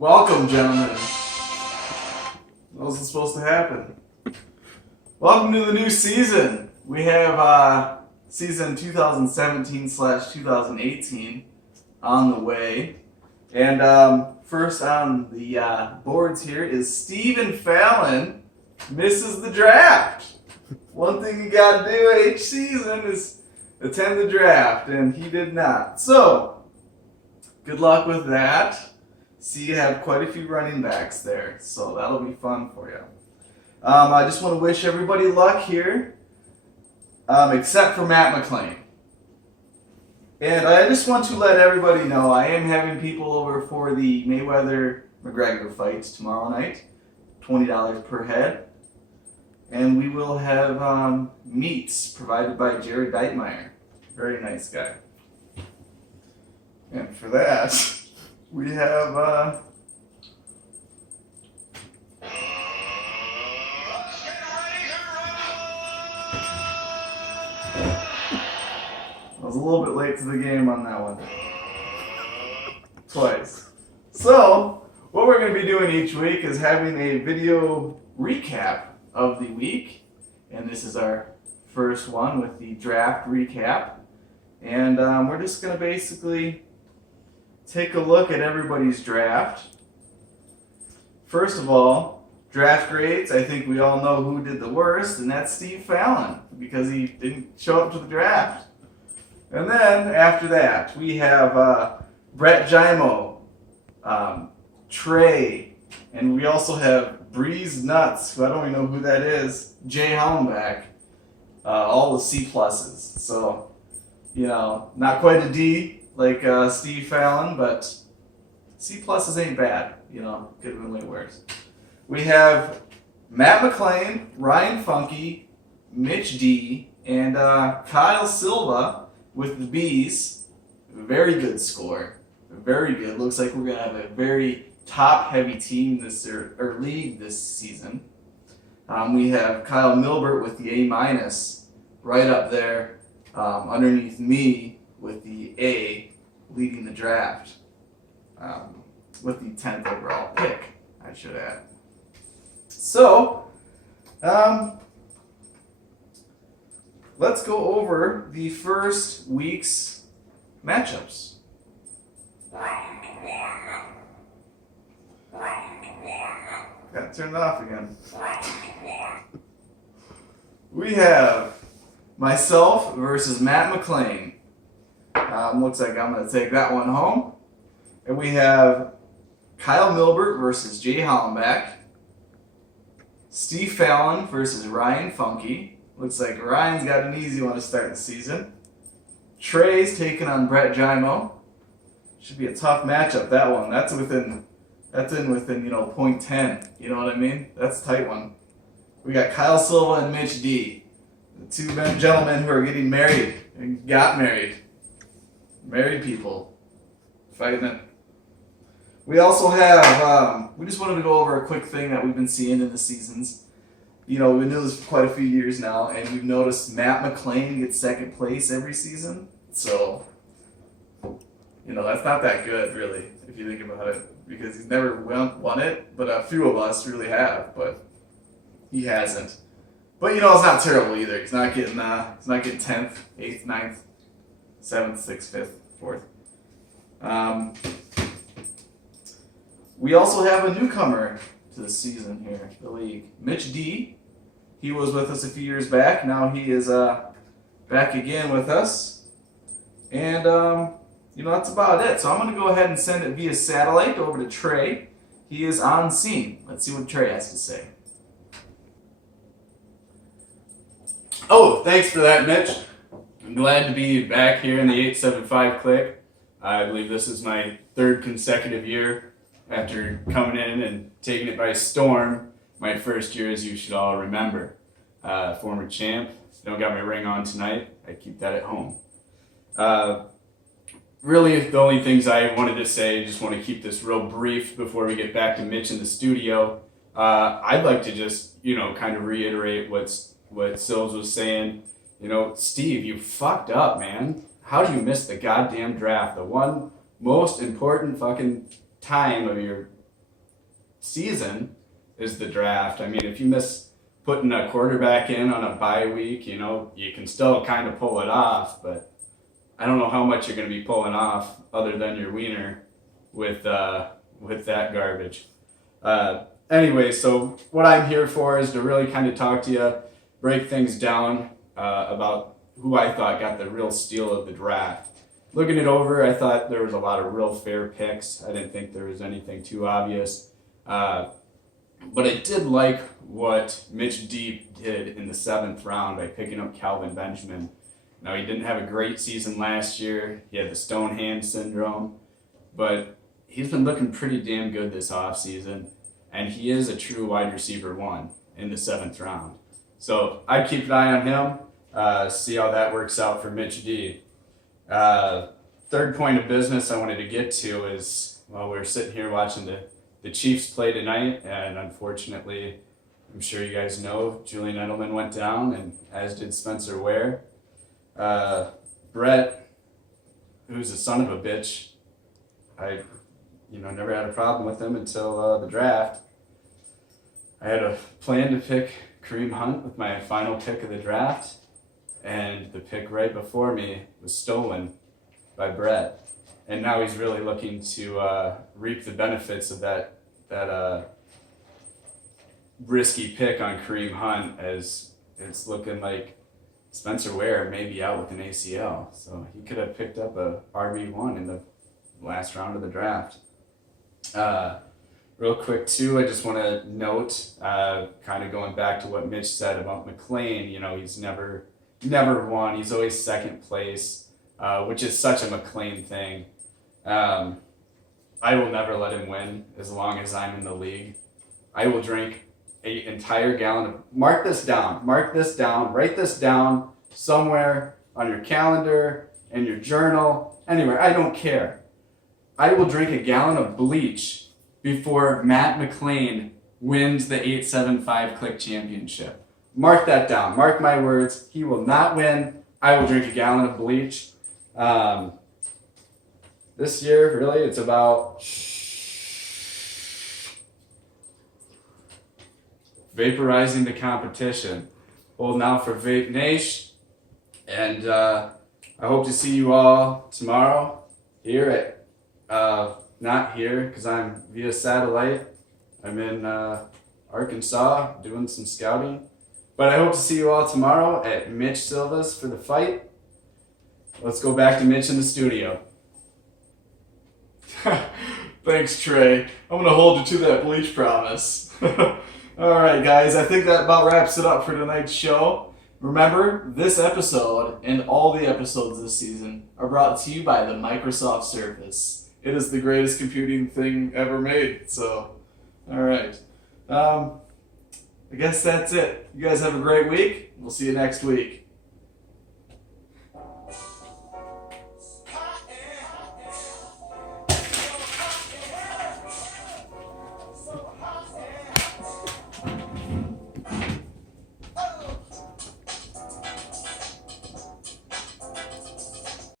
Welcome, gentlemen. What was supposed to happen? Welcome to the new season. We have season 2017/2018 on the way. And first on the boards here is Stephen Fallon misses the draft. One thing you got to do each season is attend the draft, and he did not. So, good luck with that. See, you have quite a few running backs there, so that'll be fun for you. I just want to wish everybody luck here, except for Matt McLean. And I just want to let everybody know I am having people over for the Mayweather-McGregor fights tomorrow night, $20 per head. And we will have meats provided by Jerry Deitmeyer. Very nice guy. And for that, we have I was a little bit late to the game on that one. Twice. So, what we're going to be doing each week is having a video recap of the week. And this is our first one with the draft recap. And we're just going to basically take a look at everybody's draft. First of all, draft grades. I think we all know who did the worst, and that's Steve Fallon, because he didn't show up to the draft. And then, after that, we have Brett Jimo, Trey, and we also have Breeze Nuts, who I don't even know who that is, Jay Hollenbach, all the C pluses. So, you know, not quite a D like Steve Fallon, but C pluses ain't bad. You know, could have been way worse. We have Matt McLean, Ryan Funky, Mitch D, and Kyle Silva with the B's. Very good score. Very good. Looks like we're going to have a very top-heavy team or league this season. We have Kyle Milbert with the A- right up there underneath me with the A leading the draft with the 10th overall pick, I should add. So, let's go over the first week's matchups. Got turned off again. We have myself versus Matt McLean. Looks like I'm going to take that one home. And we have Kyle Milbert versus Jay Hollenbach. Steve Fallon versus Ryan Funky. Looks like Ryan's got an easy one to start the season. Trey's taking on Brett Jimo. Should be a tough matchup, that one. That's within point 10. You know what I mean? That's a tight one. We got Kyle Silva and Mitch D. The two gentlemen who are getting married and got married. Married people fighting it. We also have, we just wanted to go over a quick thing that we've been seeing in the seasons. You know, we've been doing this for quite a few years now, and we've noticed Matt McLean gets second place every season. So, you know, that's not that good, really, if you think about it, because he's never won it, but a few of us really have, but he hasn't. But, you know, it's not terrible either. He's not getting 10th, 8th, 9th, 7th, 6th, 5th, 4th. We also have a newcomer to the season here, the league. Mitch D. He was with us a few years back. Now he is back again with us. And, you know, that's about it. So I'm going to go ahead and send it via satellite over to Trey. He is on scene. Let's see what Trey has to say. Oh, thanks for that, Mitch. I'm glad to be back here in the 875 click. I believe this is my third consecutive year after coming in and taking it by storm. My first year, as you should all remember. Former champ. Don't got my ring on tonight. I keep that at home. Really, the only things I wanted to say, just want to keep this real brief before we get back to Mitch in the studio. I'd like to just, you know, kind of reiterate what Sills was saying. You know, Steve, you fucked up, man. How do you miss the goddamn draft? The one most important fucking time of your season is the draft. I mean, if you miss putting a quarterback in on a bye week, you know, you can still kind of pull it off, but I don't know how much you're going to be pulling off other than your wiener with that garbage. Anyway, so what I'm here for is to really kind of talk to you, break things down about who I thought got the real steal of the draft. Looking it over, I thought there was a lot of real fair picks. I didn't think there was anything too obvious. But I did like what Mitch D did in the 7th round by picking up Calvin Benjamin. Now, he didn't have a great season last year. He had the stone hand syndrome. But he's been looking pretty damn good this offseason. And he is a true wide receiver 1 in the 7th round. So I'd keep an eye on him, see how that works out for Mitch D. Third point of business I wanted to get to is, well, we're sitting here watching the Chiefs play tonight, and unfortunately, I'm sure you guys know, Julian Edelman went down, and as did Spencer Ware. Brett, who's a son of a bitch, I never had a problem with him until the draft. I had a plan to pick Kareem Hunt with my final pick of the draft, and the pick right before me was stolen by Brett. And now he's really looking to reap the benefits of that risky pick on Kareem Hunt, as it's looking like Spencer Ware may be out with an ACL. So he could have picked up a RB1 in the last round of the draft. Real quick too, I just want to note, kind of going back to what Mitch said about McLean, you know, he's never won. He's always second place, which is such a McLean thing. I will never let him win as long as I'm in the league. I will drink an entire gallon of, mark this down, write this down somewhere on your calendar, in your journal, anywhere, I don't care. I will drink a gallon of bleach before Matt McLean wins the 875 Click Championship. Mark that down. Mark my words. He will not win. I will drink a gallon of bleach. This year, really, it's about vaporizing the competition. Holding out for Vape Nation. And I hope to see you all tomorrow here at, not here because I'm via satellite. I'm in Arkansas doing some scouting. But I hope to see you all tomorrow at Mitch Silva's for the fight. Let's go back to Mitch in the studio. Thanks, Trey. I'm going to hold you to that bleach promise. All right, guys. I think that about wraps it up for tonight's show. Remember, this episode and all the episodes this season are brought to you by the Microsoft Surface. It is the greatest computing thing ever made. So, all right. I guess that's it. You guys have a great week. We'll see you next week.